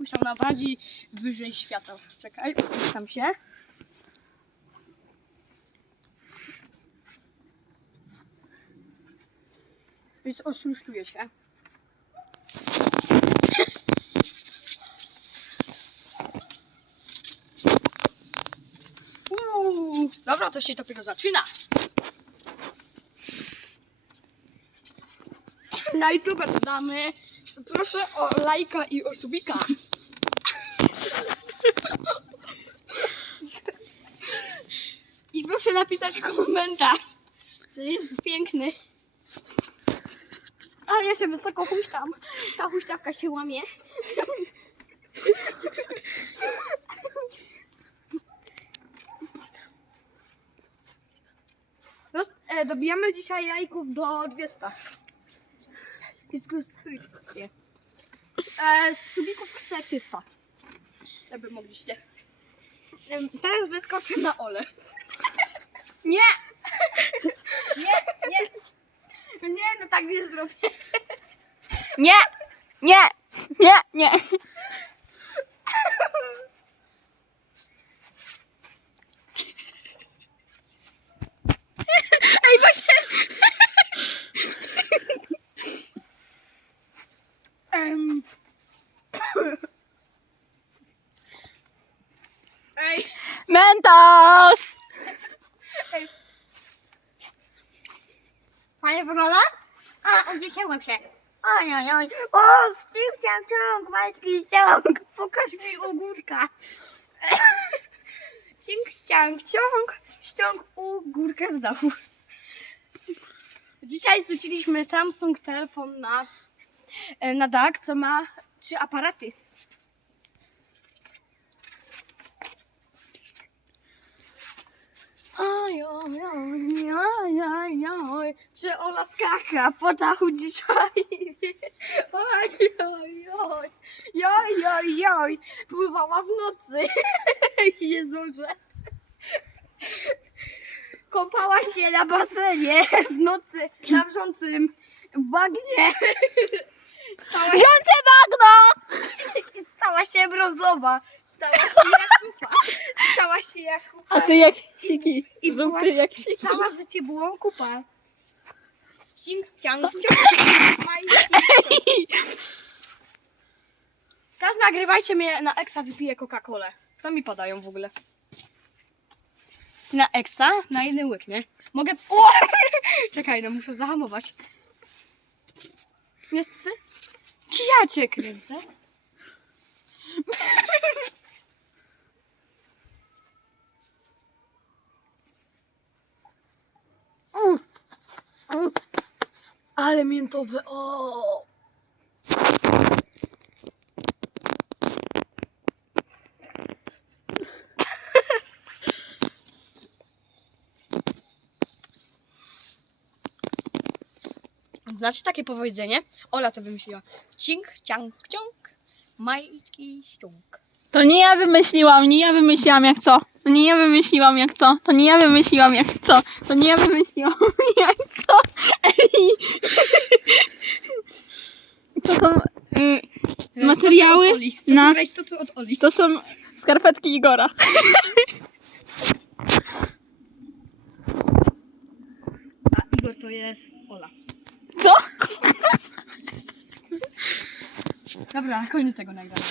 Huśtał na bardziej wyżej świateł. Czekaj, ustawiam się. Więc oszluszczuję się. Uuu, dobra, to się dopiero zaczyna. Na YouTube dodamy. Proszę o lajka i o subika. I proszę napisać komentarz, że jest piękny. Ale ja się wysoko huśtam. Ta huśtawka się łamie. Roz- e, Dobijamy dzisiaj jajków do 200. Jest subskrypcje. E, subików chcę 300. Żeby mogliście. Teraz wyskoczę na ole. Nie! Nie, nie. Nie, no tak nie zrobię. Nie! Nie! Nie! Nie! Ej, właśnie! Em. Ej, Mentos! ej. Fajnie wygląda? A, uciekłem się. Oj, oj, oj. O, ściąg, ciąg, ciąg, majtki, ściąg. Pokaż mi ogórka. Ciąg, ciąg, ciąg, ściąg ogórka z dachu. Dzisiaj zwróciliśmy Samsung telefon na, e, na dach, co ma trzy aparaty. Oj, oj, oj, oj, Czy Ola skaka po dachu dzisiaj? Oj, oj, oj. Oj, oj, oj. Pływała w nocy. Jezuże. Kąpała się na basenie w nocy na wrzącym bagnie. Stała się, Wziące bagno! stała się brązowa. Stała się jak kupa. Stała się jak kupa. A ty jak siki. I była jak siki. Całe życie byłam kupa. Cink, ciang. Teraz nagrywajcie mnie na Exa, wypiję Coca-Colę. To mi podają w ogóle. Na Exa, na jeden łyk, nie? Mogę... O! Czekaj, no muszę zahamować. Niestety. Czy ja cię kręcę? Ale miętowe, o! Znaczy takie powiedzenie? Ola to wymyśliła. Cink, ciang, ciąg, majki, ściąg. To nie ja wymyśliłam, nie ja wymyśliłam jak co. To nie ja wymyśliłam jak co. To nie ja wymyśliłam jak co. To nie ja wymyśliłam jak co. Ej. To są, y, Materiały Stopy od Oli. To na- są stopy od Oli. to są skarpetki Igora. A Igor to jest Ola. Co? Dobra, koniec tego nagrania.